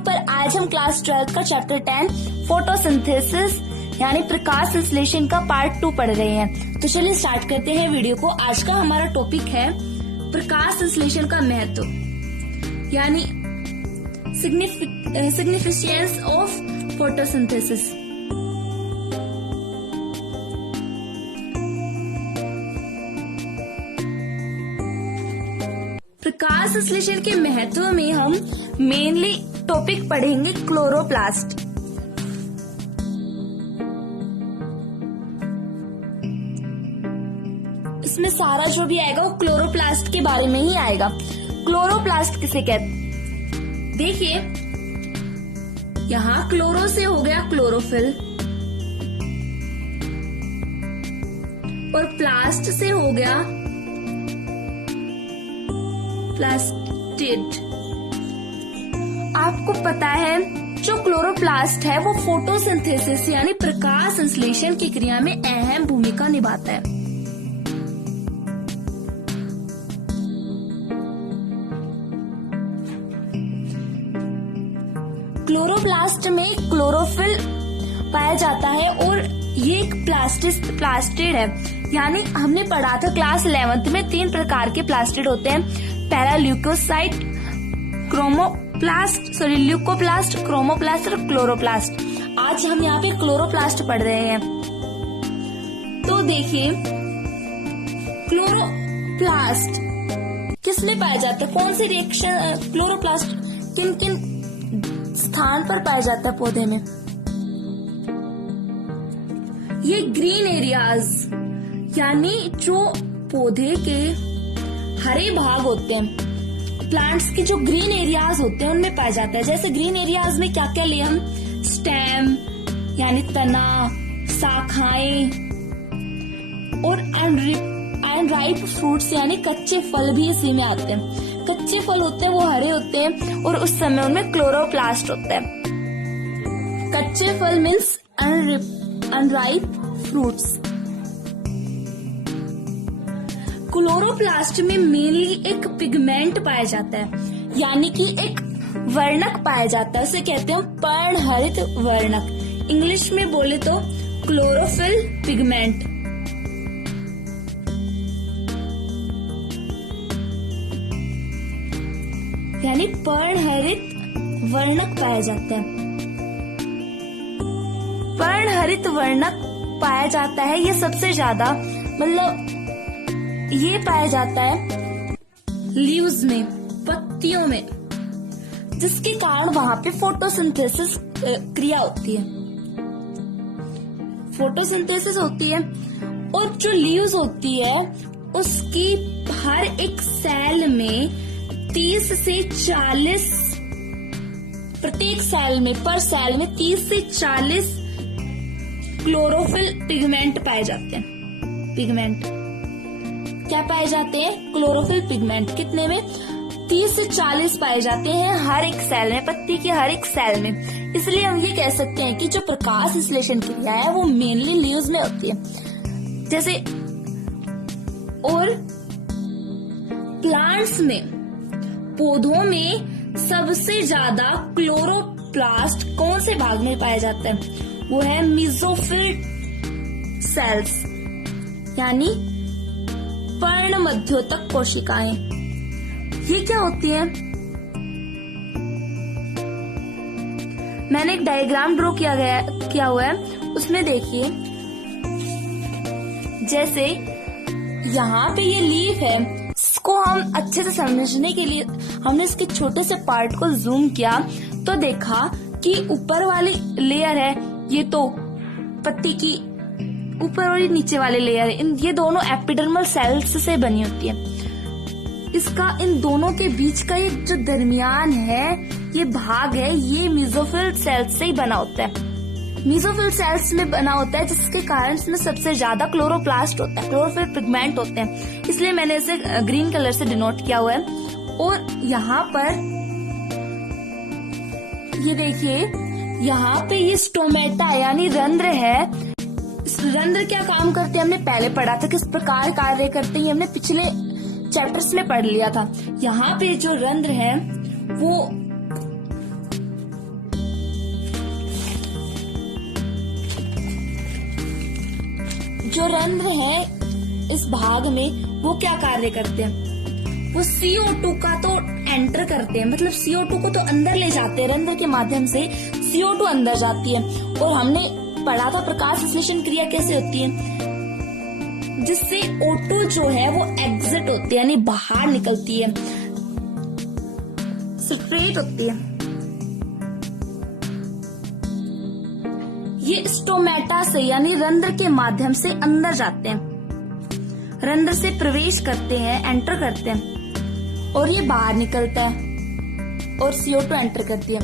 पर आज हम क्लास 12 का चैप्टर 10 फोटोसिंथेसिस यानी प्रकाश संश्लेषण का पार्ट 2 पढ़ रहे हैं। तो चलिए स्टार्ट करते हैं वीडियो को। आज का हमारा टॉपिक है प्रकाश संश्लेषण का महत्व यानी सिग्निफिकेंस ऑफ फोटोसिंथेसिस। प्रकाश संश्लेषण के महत्व में हम मेनली टॉपिक पढ़ेंगे क्लोरोप्लास्ट। इसमें सारा जो भी आएगा वो क्लोरोप्लास्ट के बारे में ही आएगा। क्लोरोप्लास्ट किसे कहते? देखिए, यहाँ क्लोरो से हो गया क्लोरोफिल और प्लास्ट से हो गया प्लास्टिड। आपको पता है जो क्लोरोप्लास्ट है वो फोटोसिंथेसिस यानी प्रकाश संश्लेषण की क्रिया में अहम भूमिका निभाता है। क्लोरोप्लास्ट में क्लोरोफिल पाया जाता है और ये एक प्लास्टिड है। यानी हमने पढ़ा था क्लास 11th में 3 प्रकार के प्लास्टिड होते हैं, पहला ल्यूकोसाइट, ल्यूकोप्लास्ट, क्रोमोप्लास्ट और क्लोरोप्लास्ट। आज हम यहाँ पे क्लोरोप्लास्ट पढ़ रहे हैं। तो देखिए, क्लोरोप्लास्ट किसमें पाया जाता है? कौन सी रिएक्शन क्लोरोप्लास्ट किन किन स्थान पर पाया जाता है पौधे में? ये ग्रीन एरियाज यानी जो पौधे के हरे भाग होते हैं, प्लांट्स के जो ग्रीन एरियाज होते हैं उनमें पाया जाता है। जैसे ग्रीन एरियाज में क्या क्या लिए हम? स्टेम यानी तना, शाखाएं और अनराइप फ्रूट्स यानी कच्चे फल भी इसी में आते हैं। कच्चे फल होते हैं वो हरे होते हैं और उस समय उनमें क्लोरोप्लास्ट होता है। कच्चे फल मीन्स अनराइप फ्रूट्स। क्लोरोप्लास्ट में मेनली एक पिगमेंट पाया जाता है यानी कि एक वर्णक पाया जाता है, उसे कहते हैं पर्णहरित वर्णक। इंग्लिश में बोले तो क्लोरोफिल पिगमेंट। यानी पर्णहरित वर्णक पाया जाता है। पर्णहरित वर्णक पाया जाता है ये सबसे ज्यादा, मतलब ये पाया जाता है लीव्स में, पत्तियों में, जिसके कारण वहां पे फोटोसिंथेसिस क्रिया होती है। फोटोसिंथेसिस होती है और जो लीव्स होती है उसकी हर एक सेल में 30 से 40, प्रत्येक सेल में, पर सेल में 30 से 40 क्लोरोफिल पिगमेंट पाए जाते हैं। पिगमेंट क्या पाए जाते हैं? Chlorophyll pigment. कितने में? 30 से 40 पाए जाते हैं हर एक सेल में, पत्ती के हर एक सेल में। इसलिए हम ये कह सकते हैं कि जो प्रकाश संश्लेषण क्रिया है वो मेनली लीव्स में होती है। जैसे और प्लांट्स में, पौधों में सबसे ज्यादा क्लोरोप्लास्ट कौन से भाग में पाया जाता है? वो है मेसोफिल सेल्स यानी पर्ण मध्योतक कोशिकाएं। ये क्या होती है? मैंने एक डायग्राम ड्रॉ किया हुआ है, उसमें देखिए, जैसे यहाँ पे ये लीफ है, इसको हम अच्छे से समझने के लिए हमने इसके छोटे से पार्ट को जूम किया तो देखा कि ऊपर वाली लेयर है, ये तो पत्ती की ऊपर और नीचे वाले लेयर है, ये दोनों एपिडर्मल सेल्स से बनी होती है। इसका इन दोनों के बीच का ये जो दरमियान है, ये भाग है, ये मेसोफिल सेल्स से ही बना होता है। मेसोफिल सेल्स में बना होता है जिसके कारण इसमें सबसे ज्यादा क्लोरोप्लास्ट होता है, क्लोरोफिल पिगमेंट होते हैं। इसलिए मैंने इसे ग्रीन कलर से डिनोट किया हुआ है। और यहाँ पर ये देखिए, यहाँ पे ये स्टोमेटा यानी रंध्र है। रंध्र क्या काम करते हैं हमने पहले पढ़ा था, किस प्रकार कार्य करते हैं हमने पिछले चैप्टर्स में पढ़ लिया था। यहाँ पे जो रंध्र है वो जो रंध्र है इस भाग में वो क्या कार्य करते हैं, वो CO2 का तो एंटर करते हैं, मतलब CO2 को तो अंदर ले जाते हैं, रंध्र के माध्यम से CO2 अंदर जाती है। और हमने पढ़ा था प्रकाश संश्लेषण क्रिया कैसे होती है, जिससे O2 जो है वो एग्जिट होती है, यानी बाहर निकलती है, सीक्रेट होती है। ये स्टोमेटा से यानी रंध्र के माध्यम से अंदर जाते हैं, रंध्र से प्रवेश करते हैं, एंटर करते हैं, और ये बाहर निकलता है और CO2 एंटर करती है।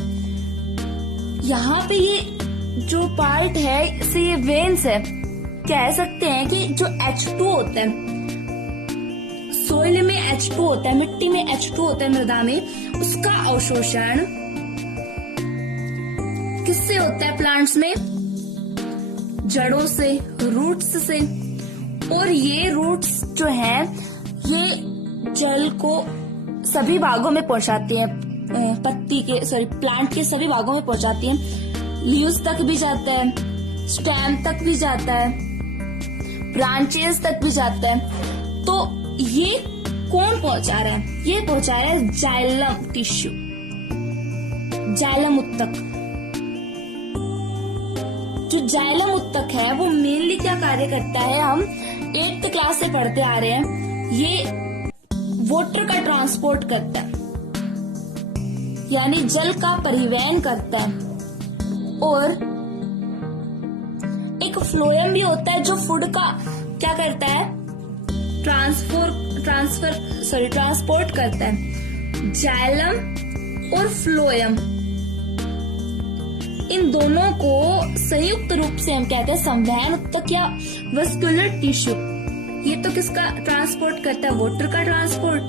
यहाँ पे ये जो पार्ट है इसे ये वेन्स है, कह सकते हैं कि जो H2 होता है, सोइल में H2 होता है, मिट्टी में H2 होता है, मृदा में, उसका अवशोषण किससे होता है प्लांट्स में, जड़ों से, रूट्स से। और ये रूट्स जो है ये जल को सभी भागों में पहुंचाती है, प्लांट के सभी भागों में पहुंचाती है, लीव्स तक भी जाता है, स्टेम तक भी जाता है, ब्रांचेस तक भी जाता है। तो ये कौन पहुंचा रहा है, ये पहुंचा रहा है जाइलम टिश्यू, जाइलम उत्तक। जो जाइलम उत्तक है वो मेनली क्या कार्य करता है, हम 8th क्लास से पढ़ते आ रहे हैं, ये वाटर का ट्रांसपोर्ट करता है, यानी जल का परिवहन करता है। और एक फ्लोएम भी होता है जो फूड का क्या करता है, ट्रांसपोर्ट करता है। जाइलम और फ्लोएम, इन दोनों को संयुक्त रूप से हम कहते हैं संवहन उत्तक या वस्कुलर टिश्यू। ये तो किसका ट्रांसपोर्ट करता है, वाटर का ट्रांसपोर्ट,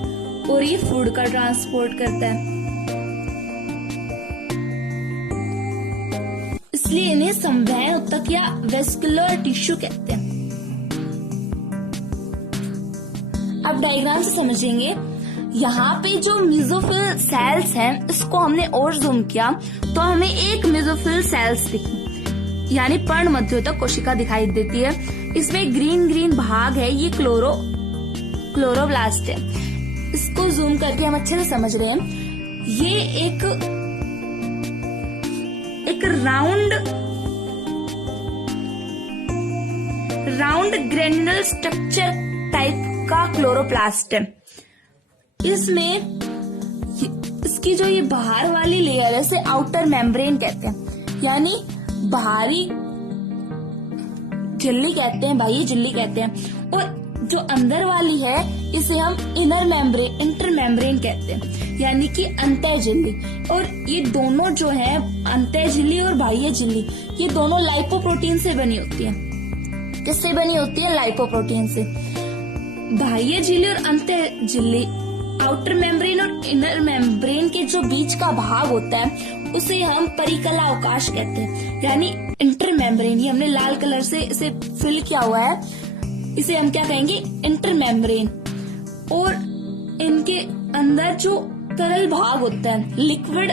और ये फूड का ट्रांसपोर्ट करता है, इसलिए इन्हें संवहन उत्तक या वेस्कुलर टिश्यू कहते हैं। अब डायग्राम से समझेंगे। यहाँ पे जो मेसोफिल सेल्स हैं इसको हमने और जूम किया तो हमें एक मेसोफिल सेल्स दिखी, यानी पर्णमध्योतक कोशिका दिखाई देती है। इसमें ग्रीन भाग है, ये क्लोरोब्लास्ट है। इसको जूम करके हम अच्छे से समझ रहे हैं। ये एक राउंड ग्रेन्युलर स्ट्रक्चर टाइप का क्लोरोप्लास्ट है। इसमें इसकी जो ये बाहर वाली लेयर है इसे आउटर मेम्ब्रेन कहते हैं, यानी बाहरी झिल्ली कहते हैं, बाह्य झिल्ली कहते हैं। और जो अंदर वाली है इसे हम इंटर मेम्ब्रेन कहते हैं, यानी कि अंतः झिल्ली। और ये दोनों जो है अंतः झिल्ली और बाह्य झिल्ली, ये दोनों लाइपोप्रोटीन से बनी होती है। किससे बनी होती है? लाइपोप्रोटीन से। बाह्य झिल्ली और अंतः झिल्ली, आउटर मेम्ब्रेन और इनर मेम्ब्रेन के जो बीच का भाग होता है उसे हम परिकला अवकाश कहते हैं, यानी इंटर मेम्ब्रेन। ये हमने लाल कलर से इसे फिल किया हुआ है, इसे हम क्या कहेंगे? Inter membrane. और इनके अंदर जो तरल भाग होता है, लिक्विड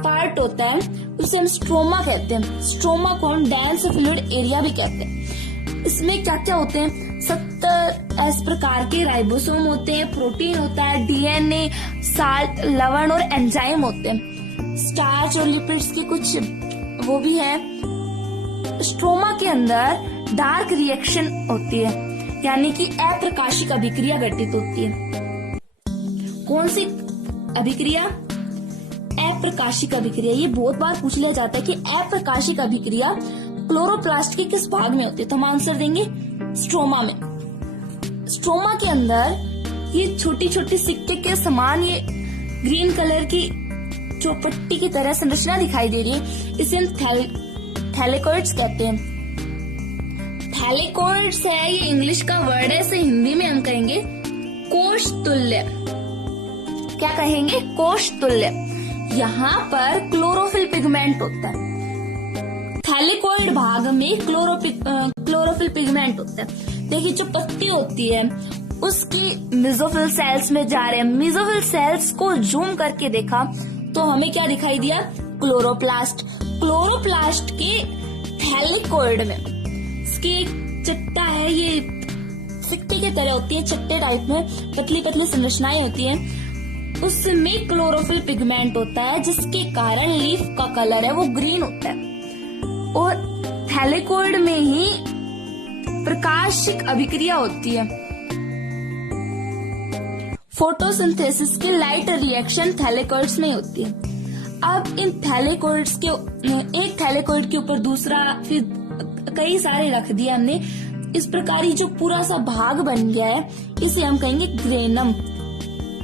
पार्ट होता है, उसे हम स्ट्रोमा कहते हैं। स्ट्रोमा को हम डेंस फ्लूइड एरिया भी कहते हैं। इसमें क्या क्या होते हैं? 70 इस प्रकार के राइबोसोम होते हैं, प्रोटीन होता है, डीएनए, साल्ट, लवण और एंजाइम होते हैं। स्टार्च और लिपिड्स के कुछ वो भी है। स्ट्रोमा के अंदर डार्क रिएक्शन होती है, यानी कि अप्रकाशिक अभिक्रिया घटित होती है। कौन सी अभिक्रिया? अप्रकाशिक अभिक्रिया। ये बहुत बार पूछ लिया जाता है कि अप्रकाशिक अभिक्रिया क्लोरोप्लास्ट के किस भाग में होती है, तो हम आंसर देंगे स्ट्रोमा में। स्ट्रोमा के अंदर ये छोटी छोटी सिक्के के समान ये ग्रीन कलर की जो पट्टी की तरह संरचना दिखाई दे रही है, इसे हम थैलेकोइड्स कहते हैं। थैलेकोइड्स है, ये इंग्लिश का वर्ड है, इसे हिंदी में हम कहेंगे कोश तुल्य। क्या कहेंगे? कोश तुल्य। यहाँ पर क्लोरोफिल पिगमेंट होता है। थैलेकोइड भाग में क्लोरोफिल पिगमेंट होता है। देखिए जो पत्ती होती है उसकी मेसोफिल सेल्स में जा रहे हैं। मेसोफिल सेल्स को जूम करके देखा तो हमें क्या दिखाई दिया? क्लोरोप्लास्ट। क्लोरोप्लास्ट के थैलेकोइड में इसकी चट्टा है, ये सिक्के की तरह होती है, चट्टे टाइप में पतली पतली संरचनाएं होती हैं। उसमें क्लोरोफिल पिगमेंट होता है जिसके कारण लीफ का कलर है वो ग्रीन होता है। और थैलेकोइड में ही प्रकाशिक अभिक्रिया होती है। फोटोसिंथेसिस की लाइट रिएक्शन थैलेकोइड्स में होती है। अब इन थैलेकोइड्स के एक थैलेकोइड के ऊपर दूसरा, फिर कई सारे रख दिए हमने। इस प्रकार जो पूरा सा भाग बन गया है इसे हम कहेंगे ग्रेनम।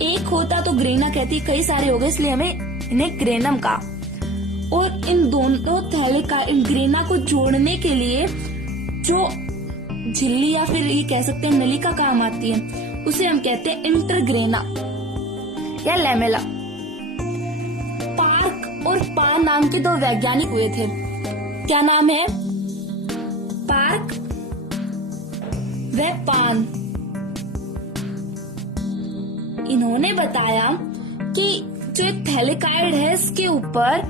एक होता तो ग्रेना कहती, कई सारे हो गए इसलिए हमें इन्हें ग्रेनम कहा। और इन दोनों इन ग्रेना को जोड़ने के लिए जो झिल्ली या फिर ये कह सकते हैं नली का काम आती है उसे हम कहते हैं इंटरग्रेना या लैमेला। पार्क और पान नाम के दो वैज्ञानिक हुए थे। क्या नाम है? पार्क व पान। इन्होंने बताया कि जो एक थैलेकाइड है इसके ऊपर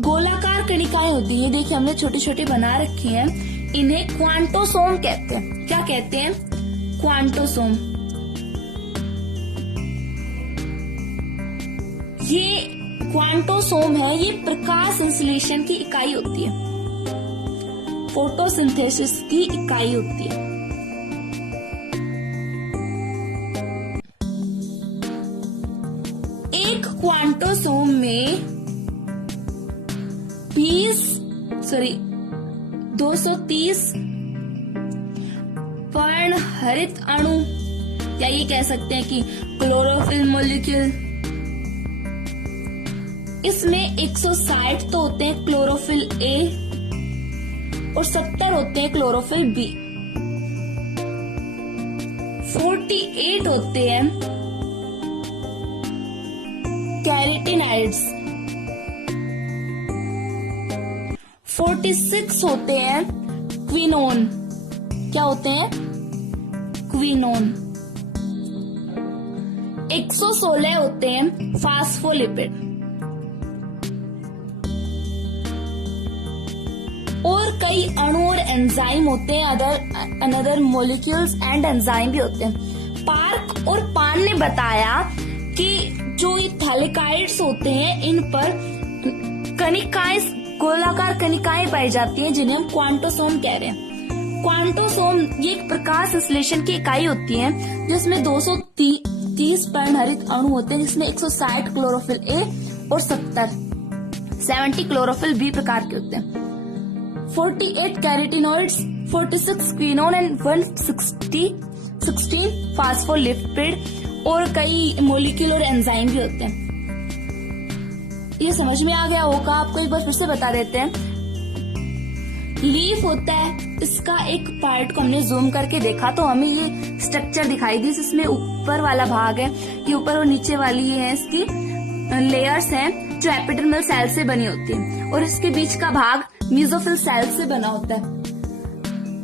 गोलाकार कणिकाएं होती हैं। देखिए हमने छोटी छोटी बना रखी हैं। इन्हें क्वांटोसोम कहते हैं। क्या कहते हैं? क्वांटोसोम। ये क्वांटोसोम है, ये प्रकाश संश्लेषण की इकाई होती है, फोटोसिंथेसिस की इकाई होती है। एक क्वांटोसोम में 230 पर्णहरित अणु या ये कह सकते हैं कि क्लोरोफिल मॉलिक्यूल, इसमें 160 तो होते हैं क्लोरोफिल ए और 70 होते हैं क्लोरोफिल बी। 48 होते हैं कैरेटिनॉइड्स, 46 होते हैं क्विनोन। क्या होते हैं? क्विनोन। 116 होते हैं फास्फोलिपिड। और कई अणु और एंजाइम होते हैं, अनदर मॉलिक्यूल्स एंड एंजाइम भी होते हैं। पार्क और पान ने बताया कि जो ये थैलेकाइड्स होते हैं इन पर कणिकाएं, गोलाकार कणिकाएं पाई जाती हैं जिन्हें हम क्वांटोसोम कह रहे हैं। क्वांटोसोम ये एक प्रकाश संश्लेषण की इकाई होती है जिसमें 230 पर्णहरित अणु होते हैं, जिसमें 160 क्लोरोफिल ए और 70 क्लोरोफिल बी प्रकार के होते हैं। 48 कैरेटिनॉइड्स, 46 क्विनोन एंड 116 फास्फोलिपिड और कई मॉलिक्यूल और एंजाइम भी होते हैं। ये समझ में आ गया होगा आपको, एक बार फिर से बता देते हैं। लीफ होता है, इसका एक पार्ट को हमने जूम करके देखा तो हमें ये स्ट्रक्चर दिखाई दी, जिसमें ऊपर वाला भाग है, ये ऊपर और नीचे वाली ये है इसकी लेयर्स हैं जो एपिडर्मल सेल से बनी होती है और इसके बीच का भाग मेसोफिल सेल से बना होता है।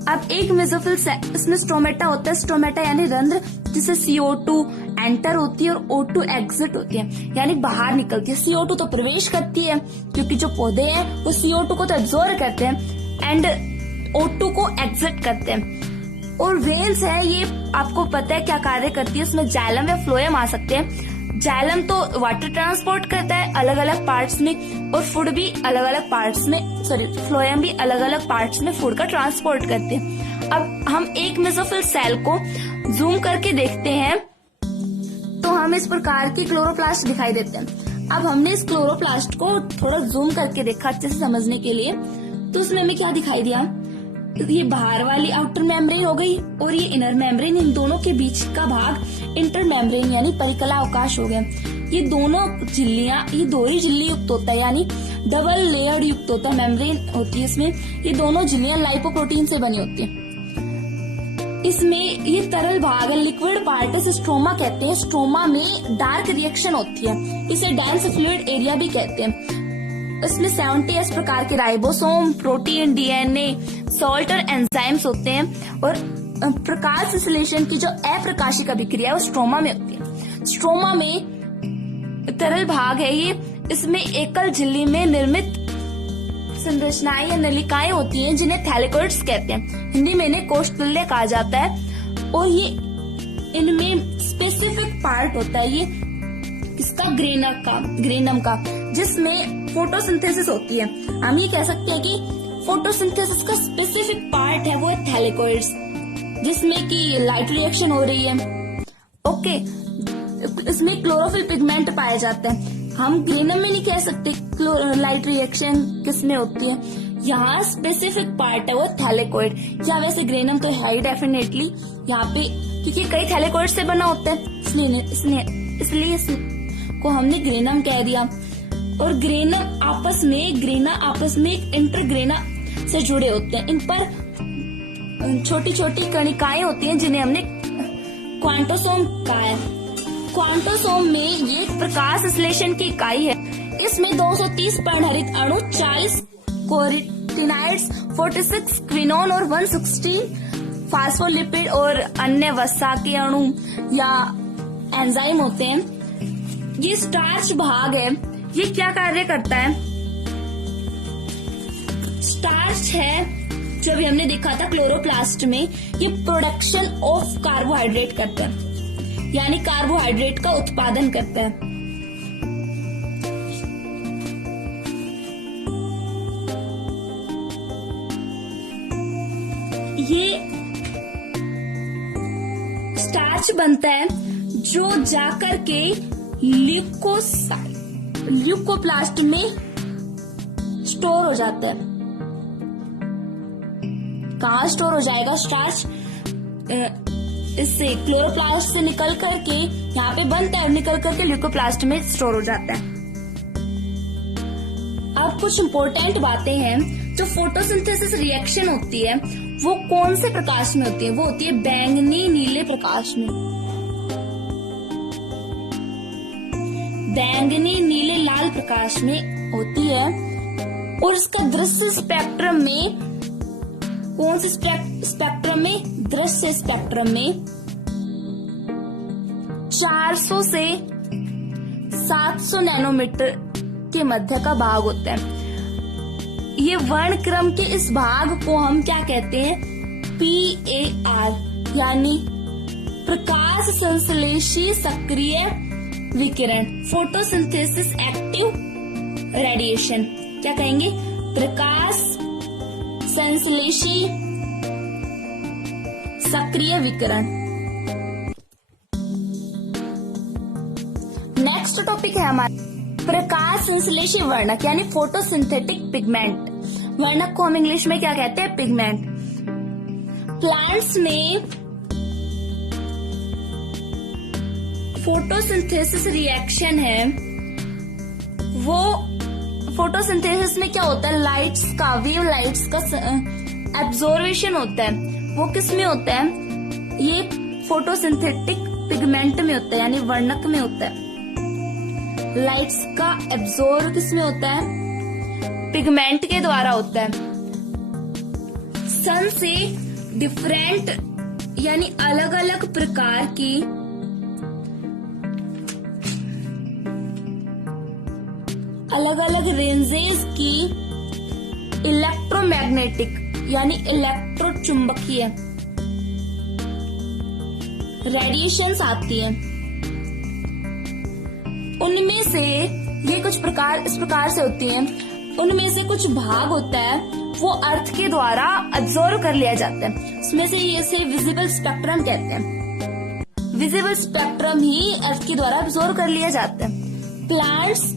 अब एक मेसोफिल सेल, इसमें स्टोमेटा होता है, स्टोमेटा यानी रंध्र जिसे CO2 एंटर होती है और O2 एग्जिट होती है, यानी बाहर निकलती है। CO2 तो प्रवेश करती है क्योंकि जो पौधे हैं वो CO2 को तो एब्जॉर्ब करते हैं एंड O2 को एग्जिट करते हैं। और वेन्स है, ये आपको पता है क्या कार्य करती है, इसमें जाइलम या फ्लोएम आ सकते हैं। जाइलम तो वाटर ट्रांसपोर्ट करता है अलग अलग पार्ट्स में और फूड भी अलग अलग पार्ट्स में, फ्लोएम भी अलग अलग पार्ट्स में फूड का ट्रांसपोर्ट करते हैं। अब हम एक मेसोफिल सेल को जूम करके देखते हैं तो हम इस प्रकार की क्लोरोप्लास्ट दिखाई देते हैं। अब हमने इस क्लोरोप्लास्ट को थोड़ा जूम करके देखा अच्छे से समझने के लिए, तो उसमें हमें क्या दिखाई दिया? ये बाहर वाली आउटर मेम्ब्रेन हो गई और ये इनर मेम्ब्रेन, इन दोनों के बीच का भाग इंटर मेम्ब्रेन यानी परिकला अवकाश हो गया। ये दोनों झिल्लियां, ये दोहरी झिल्ली युक्त होता है यानी डबल लेयर्ड युक्त होता है, मेम्ब्रेन होती है इसमें। ये दोनों झिल्लियां लाइपोप्रोटीन से बनी होती है। इसमें ये तरल भाग है, लिक्विड पार्ट है, स्ट्रोमा कहते हैं। स्ट्रोमा में डार्क रिएक्शन होती है, इसे डेंस फ्लूइड एरिया भी कहते हैं। इसमें 70 प्रकार के राइबोसोम, प्रोटीन, DNA, सॉल्ट और एंजाइम्स होते हैं। और प्रकाश संश्लेषण की जो अप्रकाशिक अभिक्रिया है वो स्ट्रोमा में होती है। स्ट्रोमा में तरल भाग है ये, इसमें एकल झिल्ली में निर्मित संरचनाएं या नलिकाएं होती हैं जिन्हें थैलेकोइड्स कहते हैं। हिंदी में इन्हें कोष्ठल्य कहा जाता है और ये इनमें स्पेसिफिक पार्ट होता है ये किसका, ग्रेनम का, जिसमें फोटोसिंथेसिस होती है। हम ये कह सकते हैं कि फोटोसिंथेसिस का स्पेसिफिक पार्ट है वो है थैलेकोइड्स, जिसमें कि लाइट रिएक्शन हो रही है। ओके, इसमें क्लोरोफिल पिगमेंट पाए जाते हैं। हम ग्रेनम में नहीं कह सकते लाइट रिएक्शन किसमें होती है, यहाँ स्पेसिफिक पार्ट है वो थैलेकोइड, या वैसे ग्रेनम तो है ही डेफिनेटली यहाँ पे, क्योंकि कई थैलेकोइड से बना होता है, इसलिए को हमने ग्रेनम कह दिया। और ग्रेना आपस में एक इंटरग्रेना से जुड़े होते हैं। इन पर छोटी छोटी कणिकाएं होती हैं जिन्हें हमने क्वांटोसोम कहा है। क्वांटोसोम में ये प्रकाश संश्लेषण की इकाई है। इसमें 230 पर्णहरित अणु, 40 कोरिटिनाइड्स, 46 क्विनोन और 116 फास्फोलिपिड और अन्य वसा के अणु या एंजाइम होते हैं। ये स्टार्च भाग है, ये क्या कार्य करता है? स्टार्च है जो भी हमने देखा था क्लोरोप्लास्ट में, ये प्रोडक्शन ऑफ कार्बोहाइड्रेट करता है, यानी कार्बोहाइड्रेट का उत्पादन करता है। ये स्टार्च बनता है जो जाकर के ल्यूकोप्लास्ट में स्टोर हो जाता है। कहाँ स्टोर हो जाएगा स्टार्च? इससे क्लोरोप्लास्ट से निकल करके यहाँ पे बनता है और निकल करके ल्यूकोप्लास्ट में स्टोर हो जाता है। अब कुछ इम्पोर्टेंट बातें हैं। जो फोटोसिंथेसिस रिएक्शन होती है वो कौन से प्रकाश में होती है? वो होती है बैंगनी नीले प्रकाश में, बैंगनी नीले लाल प्रकाश में होती है। और इसका दृश्य स्पेक्ट्रम में, कौन से स्पेक्ट्रम में? दृश्य स्पेक्ट्रम में 400 से 700 नैनोमीटर के मध्य का भाग होता है। ये वर्णक्रम के इस भाग को हम क्या कहते हैं? PAR, यानी प्रकाश संश्लेषी सक्रिय विकिरण, फोटोसिंथेसिस एक्टिव रेडिएशन। क्या कहेंगे? प्रकाश संश्लेषी सक्रिय विकिरण। नेक्स्ट टॉपिक है हमारा प्रकाश संश्लेषी वर्णक, यानी फोटोसिंथेटिक पिगमेंट। वर्णक को हम इंग्लिश में क्या कहते हैं? पिगमेंट। प्लांट्स में फोटोसिंथेसिस रिएक्शन है, वो फोटोसिंथेसिस में क्या होता है? लाइट्स का, वेव लाइट्स का एब्जॉर्वेशन होता है। वो किस में होता है? ये फोटोसिंथेटिक पिगमेंट में होता है, यानी वर्णक में होता है। लाइट्स का एब्जॉर्ब किस में होता है? पिगमेंट के द्वारा होता है। सन से डिफरेंट, यानी अलग अलग प्रकार की अलग अलग रेंजेस की इलेक्ट्रोमैग्नेटिक, यानी इलेक्ट्रोचुंबकीय रेडिएशंस आती हैं। उनमें से ये कुछ प्रकार इस प्रकार से होती हैं। उनमें से कुछ भाग होता है वो अर्थ के द्वारा अब्सॉर्ब कर लिया जाता है। उसमें से ये से विजिबल स्पेक्ट्रम कहते हैं। विजिबल स्पेक्ट्रम ही अर्थ के द्वारा अब्सॉर्ब कर लिया जाता है। प्लांट्स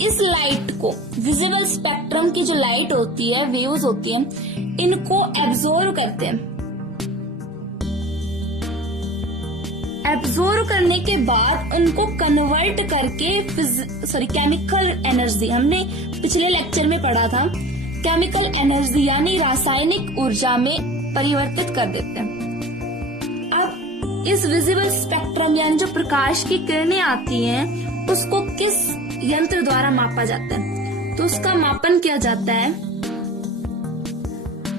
इस लाइट को, विजिबल स्पेक्ट्रम की जो लाइट होती है, वेव्स होती हैं, इनको एब्सॉर्ब करते हैं। एब्सॉर्ब करने के बाद उनको कन्वर्ट करके केमिकल एनर्जी, हमने पिछले लेक्चर में पढ़ा था, केमिकल एनर्जी यानी रासायनिक ऊर्जा में परिवर्तित कर देते हैं। अब इस विजिबल स्पेक्ट्रम यानी जो प्रकाश की किरणें आती हैं, उसको किस यंत्र द्वारा मापा जाता है? तो उसका मापन किया जाता है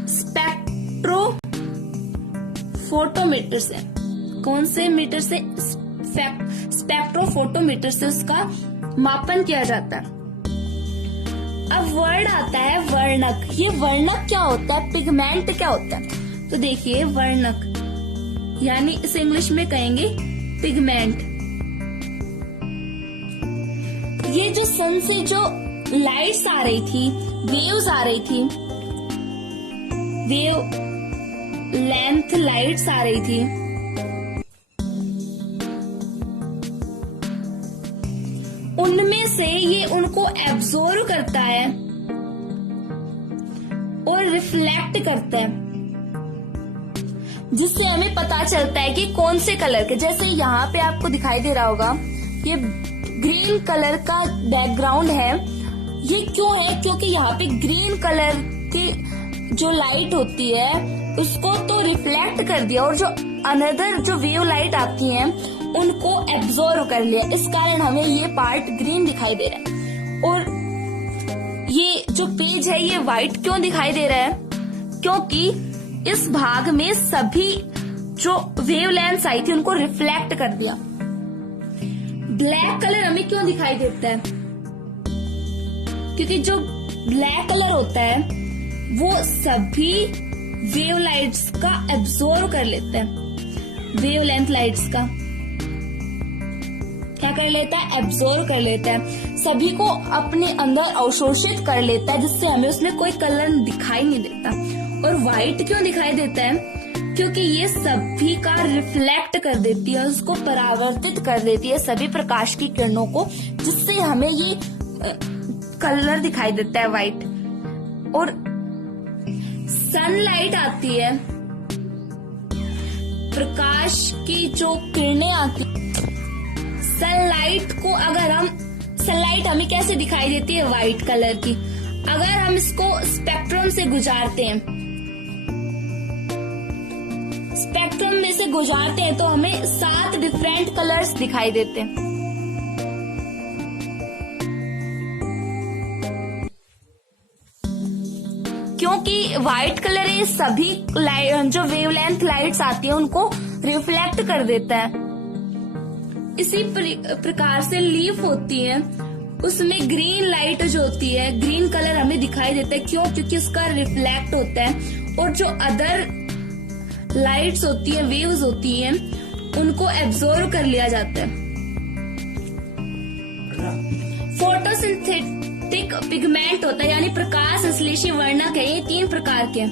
स्पेक्ट्रोफोटोमीटर से। कौन से मीटर से? स्पेक्ट्रोफोटोमीटर से उसका मापन किया जाता है। अब वर्ड आता है वर्णक। ये वर्णक क्या होता है, पिगमेंट क्या होता है? तो देखिए वर्णक यानी इसे इंग्लिश में कहेंगे पिगमेंट। ये जो सन से जो लाइट्स आ रही थी, वेव्स आ रही थी, वेव लेंथ लाइट्स आ रही थी, उनमें से ये उनको एब्जॉर्ब करता है और रिफ्लेक्ट करता है, जिससे हमें पता चलता है कि कौन से कलर के। जैसे यहाँ पे आपको दिखाई दे रहा होगा ये ग्रीन कलर का बैकग्राउंड है। ये क्यों है? क्योंकि यहाँ पे ग्रीन कलर की जो लाइट होती है उसको तो रिफ्लेक्ट कर दिया और जो अनदर जो वेव लाइट आती हैं उनको एब्जॉर्ब कर लिया। इस कारण हमें ये पार्ट ग्रीन दिखाई दे रहा है। और ये जो पेज है ये व्हाइट क्यों दिखाई दे रहा है? क्योंकि इस भाग में सभी जो वेवलेंथ आई थी उनको रिफ्लेक्ट कर दिया। ब्लैक कलर हमें क्यों दिखाई देता है? क्योंकि जो ब्लैक कलर होता है वो सभी वेवलाइट्स का एब्जॉर्ब कर लेता है। वेवलेंथ लाइट्स का क्या कर लेता है? एब्जॉर्ब कर लेता है, सभी को अपने अंदर अवशोषित कर लेता है, जिससे हमें उसमें कोई कलर दिखाई नहीं देता। और व्हाइट क्यों दिखाई देता है? क्योंकि ये सभी का रिफ्लेक्ट कर देती है, उसको परावर्तित कर देती है सभी प्रकाश की किरणों को, जिससे हमें ये कलर दिखाई देता है व्हाइट। और सनलाइट आती है, प्रकाश की जो किरणें आती, सनलाइट को अगर हम सनलाइट हमें कैसे दिखाई देती है? व्हाइट कलर की। अगर हम इसको स्पेक्ट्रम से गुजारते हैं, स्पेक्ट्रम में से गुजारते हैं तो हमें 7 डिफरेंट कलर्स दिखाई देते हैं। क्योंकि व्हाइट कलर ये सभी जो वेवलेंथ लाइट्स आती है उनको रिफ्लेक्ट कर देता है। इसी प्रकार से लीफ होती है, उसमें ग्रीन लाइट जो होती है, ग्रीन कलर हमें दिखाई देता है। क्यों? क्योंकि उसका रिफ्लेक्ट होता है और जो अदर लाइट्स होती है, वेव्स होती हैं, उनको एब्जॉर्ब कर लिया जाता है। फोटोसिंथेटिक पिगमेंट होता है यानी प्रकाश संश्लेषी वर्णक है। ये 3 प्रकार के।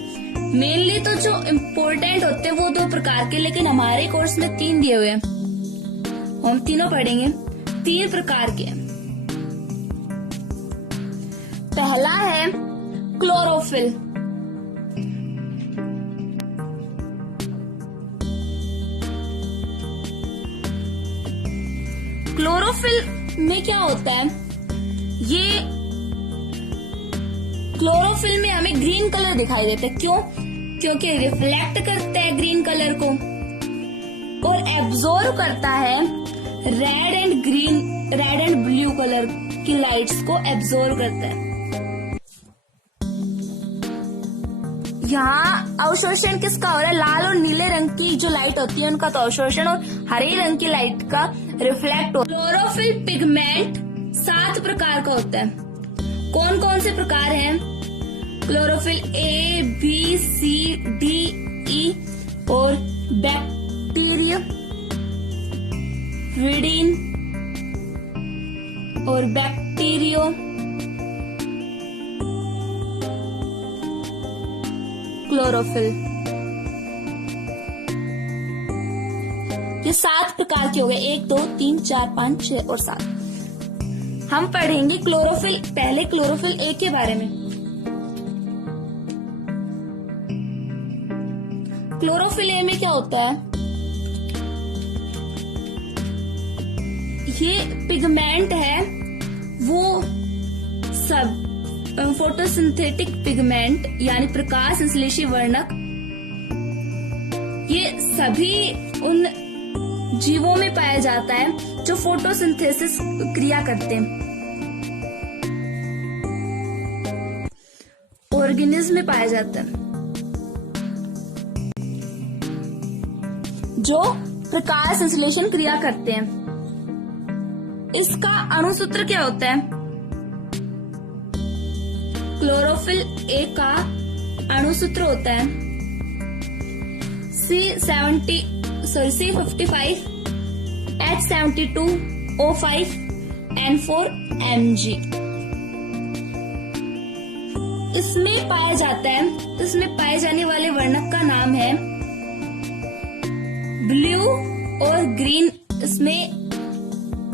मेनली तो जो इम्पोर्टेंट होते हैं वो 2 प्रकार के, लेकिन हमारे कोर्स में 3 दिए हुए हैं, हम तीनों पढ़ेंगे। 3 प्रकार के। पहला है क्लोरोफिल। क्लोरोफिल में क्या होता है? ये क्लोरोफिल में हमें ग्रीन कलर दिखाई देता है। क्यों? क्योंकि रिफ्लेक्ट करता है ग्रीन कलर को और एब्जॉर्ब करता है रेड एंड ब्लू कलर की लाइट्स को एब्जॉर्ब करता है। यहाँ अवशोषण किसका हो रहा है? लाल और नीले रंग की जो लाइट होती है उनका तो अवशोषण, और हरे रंग की लाइट का रिफ्लेक्ट हो। क्लोरोफिल पिगमेंट 7 प्रकार का होता है। कौन कौन से प्रकार हैं? Chlorophyll A, B, C, D, E और बैक्टीरिया, विडीन और बैक्टीरियो, क्लोरोफिल। ये 7 प्रकार के हो गए। 1, 2, 3, 4, 5, 6 और 7। हम पढ़ेंगे क्लोरोफिल, पहले क्लोरोफिल A के बारे में। क्लोरोफिल A में क्या होता है? ये पिगमेंट है, वो सब फोटोसिंथेटिक पिगमेंट यानी प्रकाश संश्लेषी वर्णक, ये सभी उन जीवों में पाया जाता है जो फोटोसिंथेसिस क्रिया करते हैं। ऑर्गेनिज्म में पाया जाता है जो प्रकाश संश्लेषण क्रिया करते हैं। इसका अणुसूत्र क्या होता है? क्लोरोफिल ए का अणुसूत्र होता है C55 H72O5 N4Mg। इसमें पाए जाने वाले वर्णक का नाम है ब्लू और ग्रीन। इसमें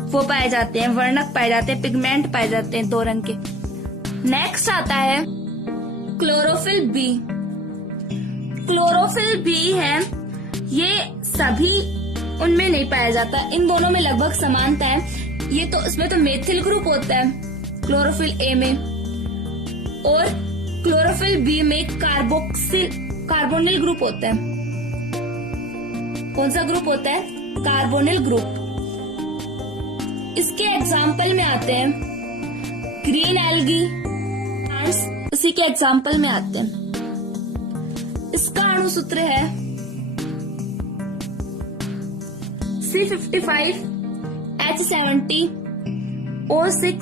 वो पाए जाते हैं, वर्णक पाए जाते हैं, पिगमेंट पाए जाते हैं 2 रंग के। नेक्स्ट आता है क्लोरोफिल बी। क्लोरोफिल बी है, ये सभी उनमें नहीं पाया जाता, इन दोनों में लगभग समानता है। ये तो इसमें तो मेथिल ग्रुप होता है क्लोरोफिल ए में, और क्लोरोफिल बी में कार्बोनिल ग्रुप होता है। कौन सा ग्रुप होता है? Carbonyl group. इसके एग्जाम्पल में आते हैं ग्रीन एल्गी, इसी के एग्जाम्पल में आते हैं। इसका अणुसूत्र है C55 H70O6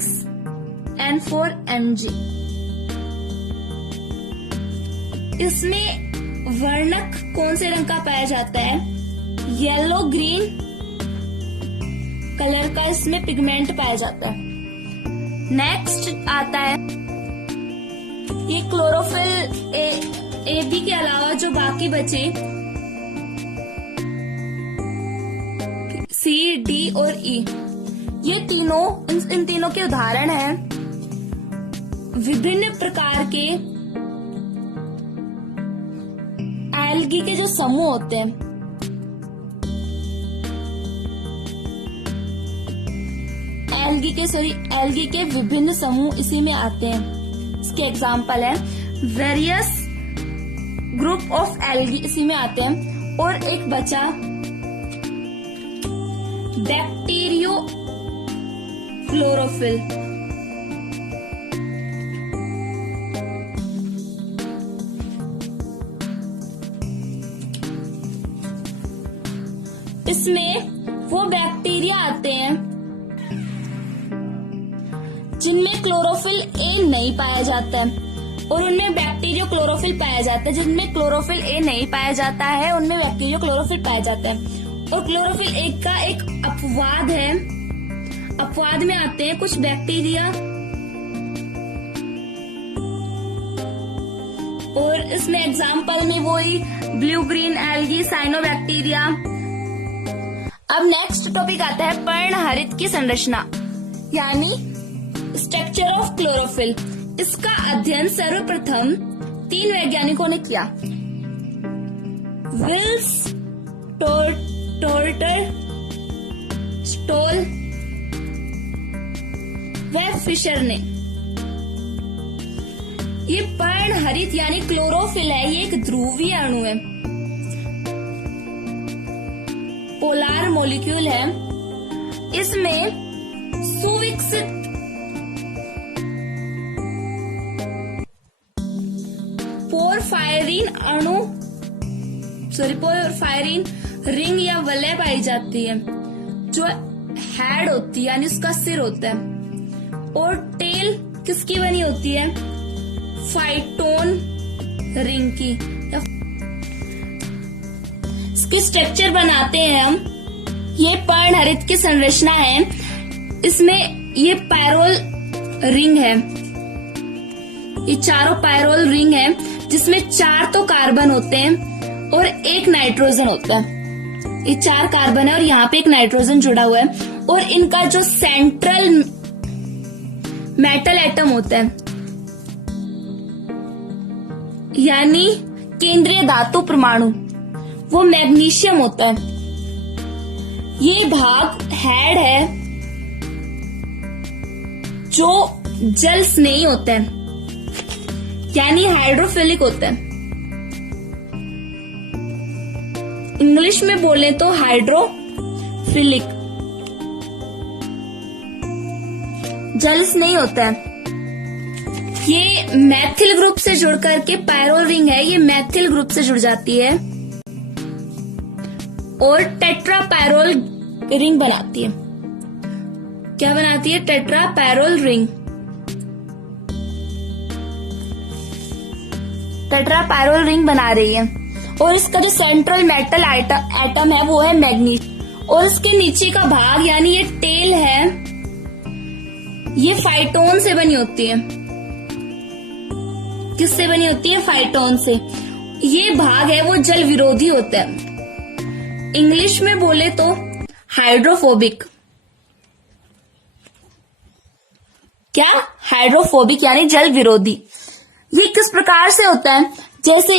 N4Mg। इसमें वर्णक कौन से रंग का पाया जाता है? येलो ग्रीन कलर का इसमें पिगमेंट पाया जाता है। नेक्स्ट आता है ये क्लोरोफिल ए बी के अलावा जो बाकी बचे सी, डी और ई, ये तीनों इन तीनों के उदाहरण हैं विभिन्न प्रकार के एल्गी के जो समूह होते हैं। एल्गी के विभिन्न समूह इसी में आते हैं। इसके एग्जाम्पल है वेरियस ग्रुप ऑफ एल्गी, इसी में आते हैं। और एक बचा बैक्टीरियो क्लोरोफिल। इसमें वो बैक्टीरिया आते हैं जिनमें क्लोरोफिल ए नहीं पाया जाता है, और उनमें बैक्टीरियो क्लोरोफिल पाया जाता है। जिनमें क्लोरोफिल ए नहीं पाया जाता है उनमें बैक्टीरियो क्लोरोफिल पाया जाता है। और क्लोरोफिल ए का एक अपवाद है, अपवाद में आते हैं कुछ बैक्टीरिया, और इसमें एग्जाम्पल में वही ब्लू ग्रीन एल्गी, साइनोबैक्टीरिया। अब नेक्स्ट टॉपिक आता है पर्णहरित की संरचना, यानी स्ट्रक्चर ऑफ क्लोरोफिल। इसका अध्ययन सर्वप्रथम 3 वैज्ञानिकों ने किया, विल्स, टोर्टर, स्टोल व फिशर ने। ये पर्णहरित यानी क्लोरोफिल है, ये एक ध्रुवीय अणु है, पोलर मॉलिक्यूल है। इसमें सुविकसित पोरफायरिन रिंग या वलय पाई जाती है, जो हेड होती है यानी उसका सिर होता है। और टेल किसकी बनी होती है? फाइटोन रिंग की। इसकी स्ट्रक्चर बनाते हैं हम। ये पर्णहरित की संरचना है। इसमें ये पायरोल रिंग है, ये चारों पायरोल रिंग है, जिसमें 4 तो कार्बन होते हैं और 1 नाइट्रोजन होता है। ये 4 कार्बन है और यहाँ पे 1 नाइट्रोजन जुड़ा हुआ है। और इनका जो सेंट्रल मेटल एटम होता है, यानी केंद्रीय धातु परमाणु, वो मैग्नीशियम होता है। ये भाग हेड है जो जल स्नेही होता है, यानी हाइड्रोफिलिक होता है। इंग्लिश में बोले तो हाइड्रोफिलिक, जल स्नेही होता है। ये मैथिल ग्रुप से जुड़ करके पायरोल रिंग है, ये मैथिल ग्रुप से जुड़ जाती है और टेट्रा पायरोल रिंग बनाती है। क्या बनाती है? Tetra pyrrole ring. Tetrapyrrole ring बना रही है। और इसका जो सेंट्रल मेटल एटम है वो है मैग्नीशियम। और इसके नीचे का भाग यानी ये टेल है, ये फाइटोन से बनी होती है। किससे बनी होती है? फाइटोन से। ये भाग है वो जल विरोधी होता है, इंग्लिश में बोले तो हाइड्रोफोबिक। क्या? हाइड्रोफोबिक यानी जल विरोधी। ये किस प्रकार से होता है? जैसे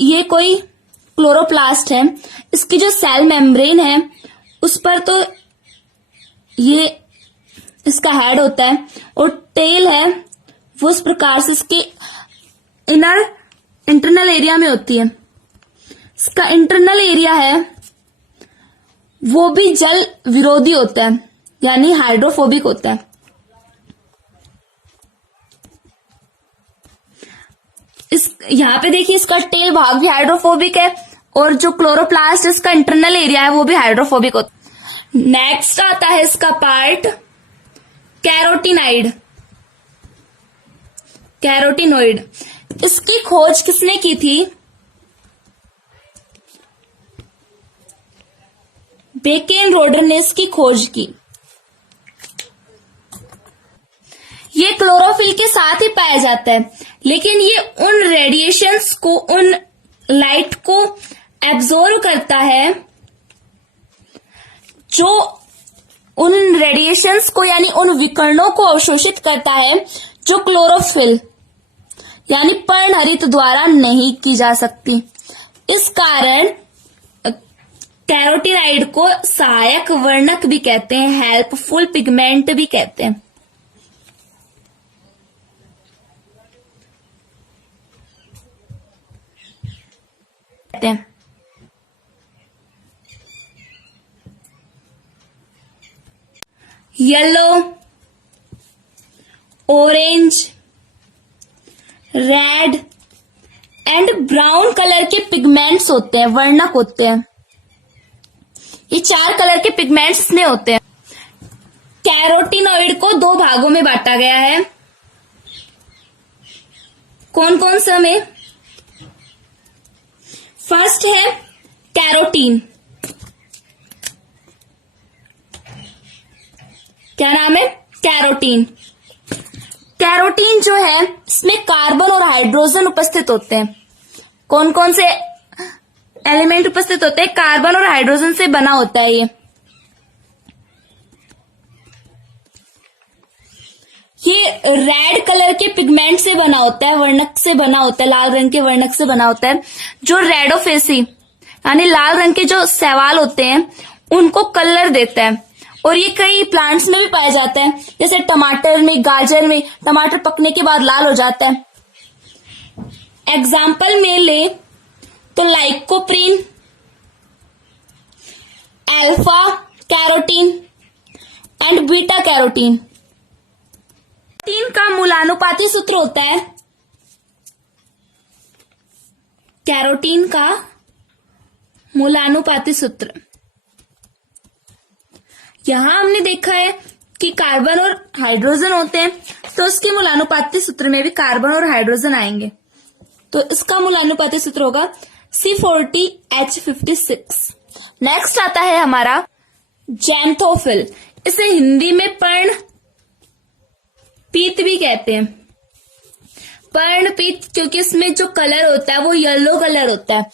ये कोई क्लोरोप्लास्ट है, इसकी जो सेल मेम्ब्रेन है उस पर तो ये इसका हेड होता है और टेल है वो इस प्रकार से इसके इंटरनल एरिया में होती है। इसका इंटरनल एरिया है वो भी जल विरोधी होता है यानी हाइड्रोफोबिक होता है। यहाँ पे देखिए इसका टेल भाग भी हाइड्रोफोबिक है और जो क्लोरोप्लास्ट इसका इंटरनल एरिया है वो भी हाइड्रोफोबिक होता है। नेक्स्ट आता है इसका पार्ट कैरोटिनाइड, कैरोटिनोइड। इसकी खोज किसने की थी? बेकेन रोडर ने इसकी खोज की। ये क्लोरोफिल के साथ ही पाया जाता है, लेकिन ये उन रेडिएशंस को, उन लाइट को एब्जॉर्व करता है जो उन रेडिएशंस को यानी उन विकिरणों को अवशोषित करता है जो क्लोरोफिल यानी पर्णहरित द्वारा नहीं की जा सकती। इस कारण कैरोटिनाइड को सहायक वर्णक भी कहते हैं, हेल्पफुल पिगमेंट भी कहते हैं। Yellow, orange, red and brown colour के पिगमेंट्स होते हैं, वर्णक होते हैं। ये 4 कलर के पिगमेंट्स इसमें होते हैं। कैरोटिनॉइड को 2 भागों में बांटा गया है। कौन कौन सा में? फर्स्ट है कैरोटीन। क्या नाम है? कैरोटीन। कैरोटीन जो है इसमें कार्बन और हाइड्रोजन उपस्थित होते हैं। कौन कौन से एलिमेंट उपस्थित होते हैं? कार्बन और हाइड्रोजन से बना होता है ये रेड कलर के पिगमेंट से बना होता है, वर्णक से बना होता है, लाल रंग के वर्णक से बना होता है। जो रेडोफेसी यानी लाल रंग के जो शैवाल होते हैं उनको कलर देता है और ये कई प्लांट्स में भी पाया जाता है, जैसे टमाटर में, गाजर में। टमाटर पकने के बाद लाल हो जाता है। एग्जाम्पल में ले तो lycopene, alpha carotene and beta carotene. Carotene का मूलानुपाती सूत्र होता है, कैरोटीन का मूलानुपाती सूत्र। यहां हमने देखा है कि कार्बन और हाइड्रोजन होते हैं, तो उसके मूलानुपाती सूत्र में भी कार्बन और हाइड्रोजन आएंगे। तो इसका मूलानुपाती सूत्र होगा C40H56। नेक्स्ट आता है हमारा जैंथोफिल। इसे हिंदी में पर्णपीत भी कहते हैं। पर्णपीत क्योंकि इसमें जो कलर होता है वो येलो कलर होता है।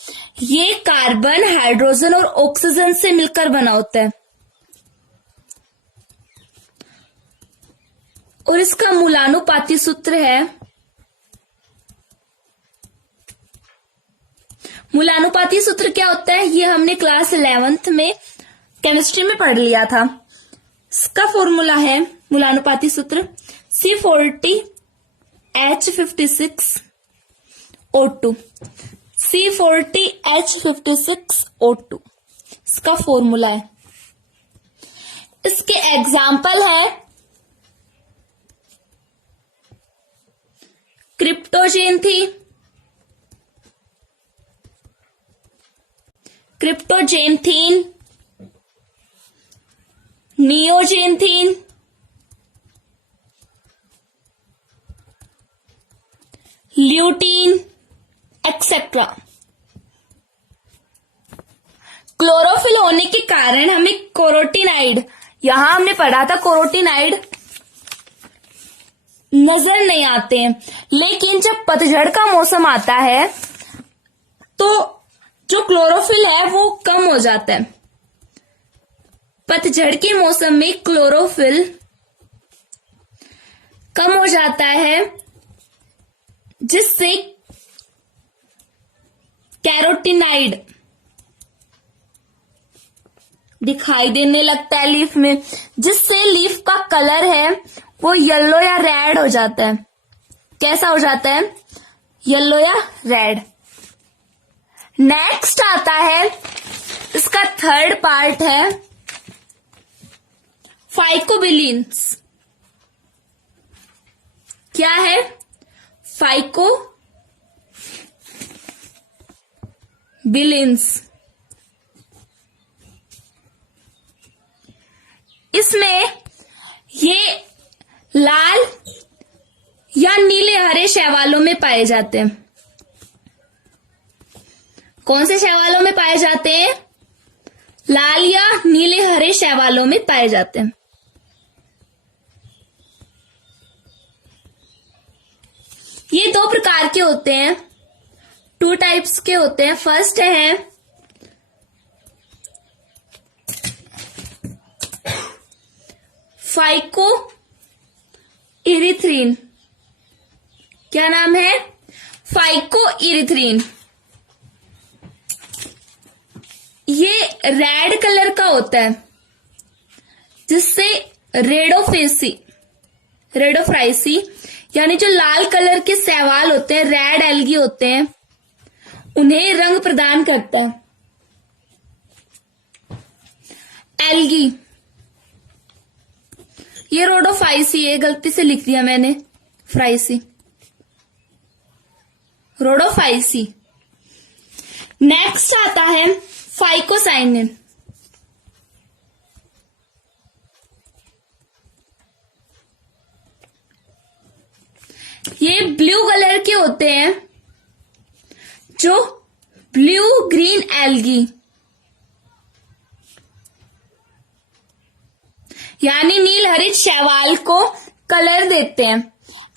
ये कार्बन, हाइड्रोजन और ऑक्सीजन से मिलकर बना होता है और इसका मूलानुपाती सूत्र है, मूलानुपाती सूत्र क्या होता है ये हमने क्लास 11th में केमिस्ट्री में पढ़ लिया था। इसका फॉर्मूला है मूलानुपाती सूत्र C40H56O2। C40H56O2 इसका फॉर्मूला है। इसके एग्जाम्पल है क्रिप्टोजेंथीन, नियोजेंथीन, ल्यूटीन, एक्सेट्रा। क्लोरोफिल होने के कारण हमें कैरोटीनाइड, यहां हमने पढ़ा था कैरोटीनाइड नजर नहीं आते हैं, लेकिन जब पतझड़ का मौसम आता है तो जो क्लोरोफिल है वो कम हो जाता है। पतझड़ के मौसम में क्लोरोफिल कम हो जाता है, जिससे कैरोटीनाइड दिखाई देने लगता है लीफ में, जिससे लीफ का कलर है वो येलो या रेड हो जाता है। कैसा हो जाता है? येलो या रेड। नेक्स्ट आता है, इसका थर्ड पार्ट है फाइकोबिलिन्स। क्या है? फाइकोबिलिन्स। इसमें ये लाल या नीले हरे शैवालों में पाए जाते हैं। कौन से शैवालों में पाए जाते हैं? लाल या नीले हरे शैवालों में पाए जाते हैं। ये दो प्रकार के होते हैं, 2 टाइप्स के होते हैं। फर्स्ट है फाइको इरिथ्रीन। क्या नाम है? फाइको इरिथ्रीन। ये रेड कलर का होता है, जिससे रेडोफ्राइसी यानी जो लाल कलर के शैवाल होते हैं, रेड एल्गी होते हैं, उन्हें रंग प्रदान करता है। एल्गी, ये रोडोफाइसी है, गलती से लिख दिया मैंने फ्राइसी, रोडोफाइसी। नेक्स्ट आता है फाइकोसाइनिन। ये ब्लू कलर के होते हैं, जो ब्लू ग्रीन एल्गी यानी नील हरित शैवाल को कलर देते हैं।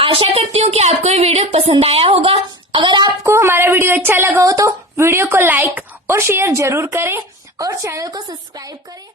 आशा करती हूँ कि आपको ये वीडियो पसंद आया होगा। अगर आपको हमारा वीडियो अच्छा लगा हो तो वीडियो को लाइक और शेयर जरूर करें और चैनल को सब्सक्राइब करें।